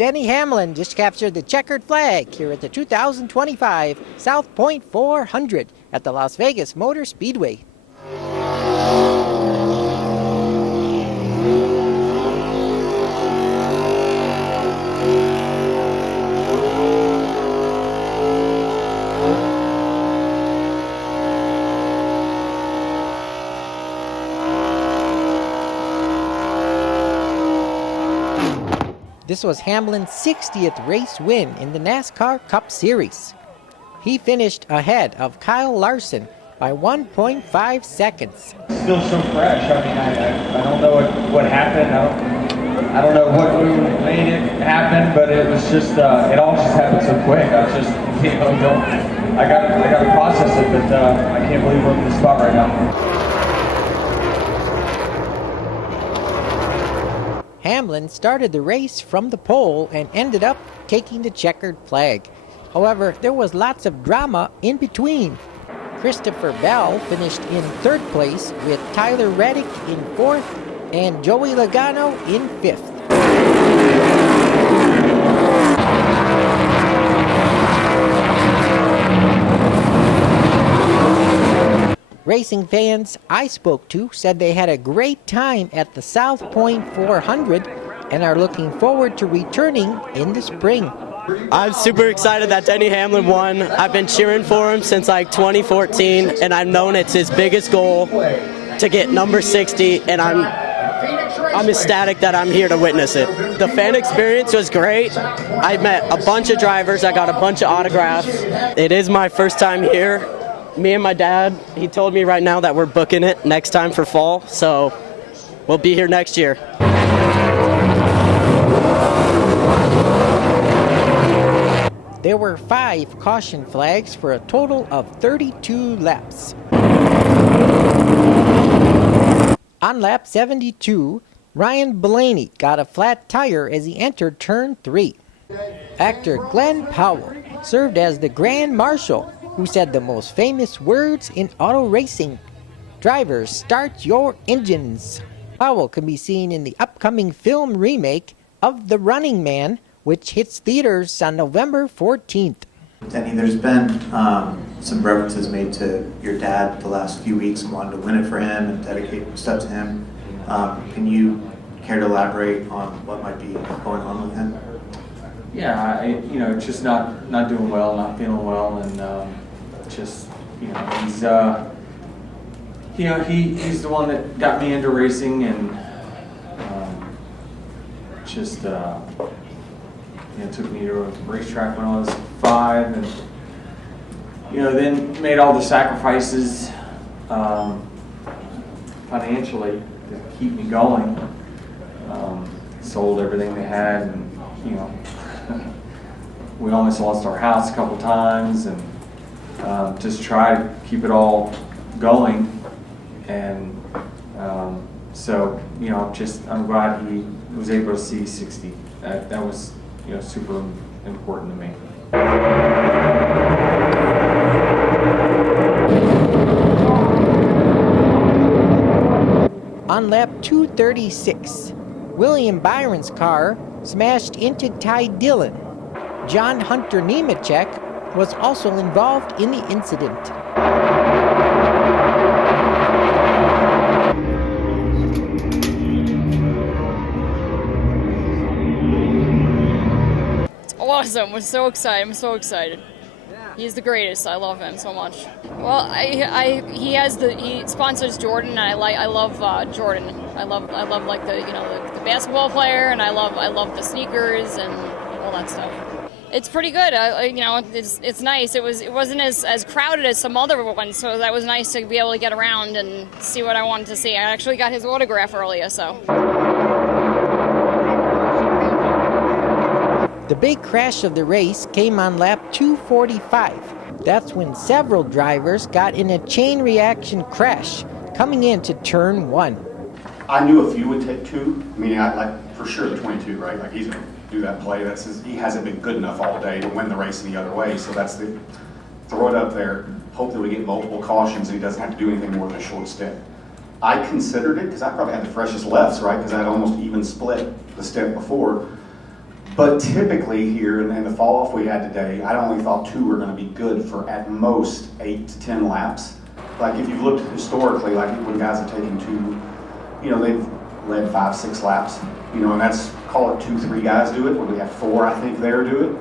Denny Hamlin just captured the checkered flag here at the 2025 South Point 400 at the Las Vegas Motor Speedway. This was Hamlin's 60th race win in the NASCAR Cup Series. He finished ahead of Kyle Larson by 1.5 seconds. Still so fresh. I mean, I don't know what happened. I don't know what made it happen, but it was just it all just happened so quick. I was just I got to process it, but I can't believe we're in this spot right now. Hamlin started the race from the pole and ended up taking the checkered flag. However, there was lots of drama in between. Christopher Bell finished in third place with Tyler Reddick in fourth and Joey Logano in fifth. Racing fans I spoke to said they had a great time at the South Point 400 and are looking forward to returning in the spring. I'm super excited that Denny Hamlin won. I've been cheering for him since like 2014, and I've known it's his biggest goal to get number 60, and I'm ecstatic that I'm here to witness it. The fan experience was great. I met a bunch of drivers. I got a bunch of autographs. It is my first time here. Me and my dad, he told me right now that we're booking it next time for fall, so we'll be here next year. There were 5 caution flags for a total of 32 laps. On lap 72, Ryan Blaney got a flat tire as he entered turn 3. Actor Glenn Powell served as the Grand Marshal, who said the most famous words in auto racing: "Drivers, start your engines." Powell can be seen in the upcoming film remake of The Running Man, which hits theaters on November 14th. Denny, there's been some references made to your dad the last few weeks and wanting to win it for him and dedicate stuff to him. Can you care to elaborate on what might be going on with him? Yeah, just not doing well, not feeling well, and he's the one that got me into racing, and took me to a racetrack when I was 5, and then made all the sacrifices financially to keep me going. Sold everything they had, and we almost lost our house a couple times, and just try to keep it all going. And I'm glad he was able to see 60. That was super important to me. On lap 236, William Byron's car smashed into Ty Dillon. John Hunter Nemechek was also involved in the incident. Awesome. We're so excited. I'm so excited. He's the greatest. I love him so much. Well, he sponsors Jordan, and I love Jordan. I love like the basketball player, and I love the sneakers and all that stuff. It's pretty good. It's nice. It wasn't as crowded as some other ones, so that was nice to be able to get around and see what I wanted to see. I actually got his autograph earlier, so. The big crash of the race came on lap 245. That's when several drivers got in a chain reaction crash coming into turn 1. I knew a few would take 2. I mean, for sure the 22, right? Like, he's going to do that play. He hasn't been good enough all day to win the race the other way. So that's throw it up there, hope that we get multiple cautions and he doesn't have to do anything more than a short stint. I considered it because I probably had the freshest lefts, right? Because I had almost even split the stint before. But typically here in the fall off we had today, I only thought 2 were going to be good for at most 8 to 10 laps. Like if you've looked historically, like when guys have taken 2, you know, they've led 5, 6 laps, you know, and that's, call it 2, 3 guys do it, where we have 4, I think, there do it.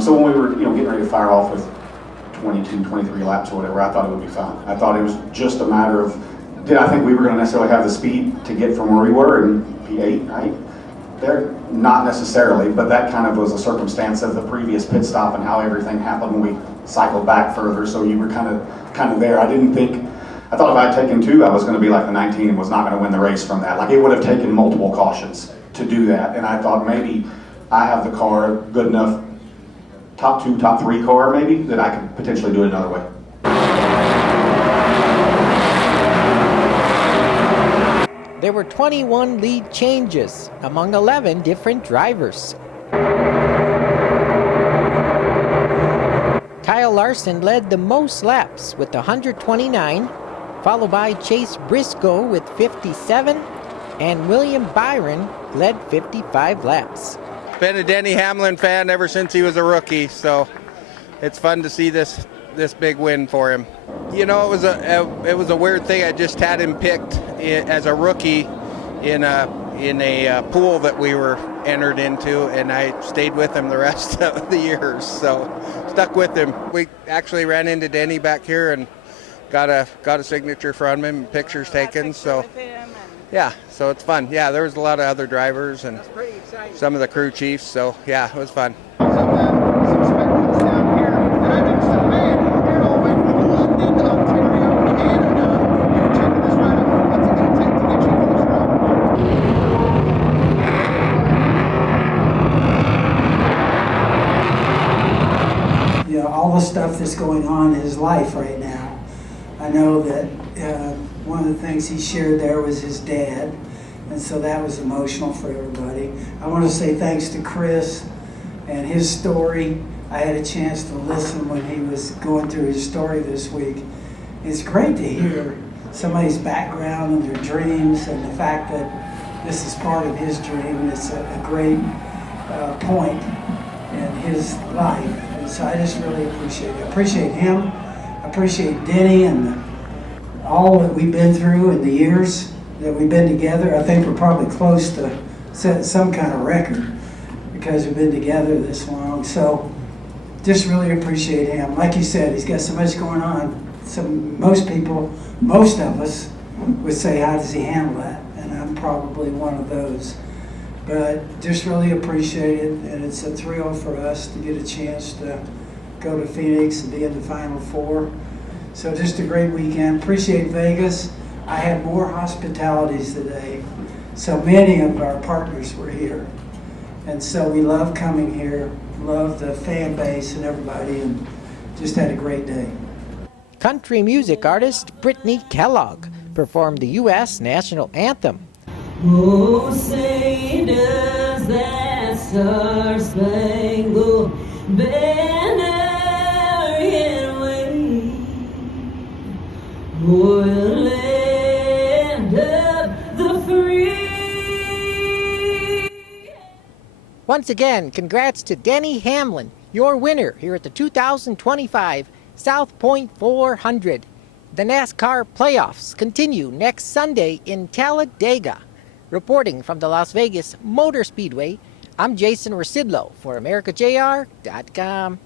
So when we were, you know, getting ready to fire off with 22, 23 laps or whatever, I thought it would be fine. I thought it was just a matter of, did I think we were going to necessarily have the speed to get from where we were and P8, right? There, not necessarily, but that kind of was a circumstance of the previous pit stop and how everything happened when we cycled back further. So you were kind of there. I didn't think, I thought if I had taken 2, I was going to be like the 19 and was not going to win the race from that. Like it would have taken multiple cautions to do that. And I thought maybe I have the car good enough, top 2, top 3 car maybe, that I could potentially do it another way. There were 21 lead changes among 11 different drivers. Kyle Larson led the most laps with 129, followed by Chase Briscoe with 57, and William Byron led 55 laps. Been a Denny Hamlin fan ever since he was a rookie, so it's fun to see this big win for him. You know, it was a weird thing. I just had him picked as a rookie in a pool that we were entered into, and I stayed with him the rest of the years. So stuck with him. We actually ran into Denny back here and got a signature from him, pictures taken. So yeah, so it's fun. Yeah, there was a lot of other drivers and some of the crew chiefs. So yeah, it was fun. All the stuff that's going on in his life right now. I know that one of the things he shared there was his dad, and so that was emotional for everybody. I want to say thanks to Chris and his story. I had a chance to listen when he was going through his story this week. It's great to hear somebody's background and their dreams, and the fact that this is part of his dream. It's a great point in his life. So I just really appreciate it. I appreciate him. I appreciate Denny and all that we've been through in the years that we've been together. I think we're probably close to setting some kind of record because we've been together this long. So just really appreciate him. Like you said, he's got so much going on. Most of us would say, how does he handle that? And I'm probably one of those. But just really appreciate it, and it's a thrill for us to get a chance to go to Phoenix and be in the Final Four. So just a great weekend. Appreciate Vegas. I had more hospitalities today. So many of our partners were here. And so we love coming here, love the fan base and everybody, and just had a great day. Country music artist Brittany Kellogg performed the U.S. national anthem. Oh, say does that star-spangled banner yet wave o'er the land of the free? Once again, congrats to Denny Hamlin, your winner here at the 2025 South Point 400. The NASCAR playoffs continue next Sunday in Talladega. Reporting from the Las Vegas Motor Speedway, I'm Jason Rzucidlo for AmericaJR.com.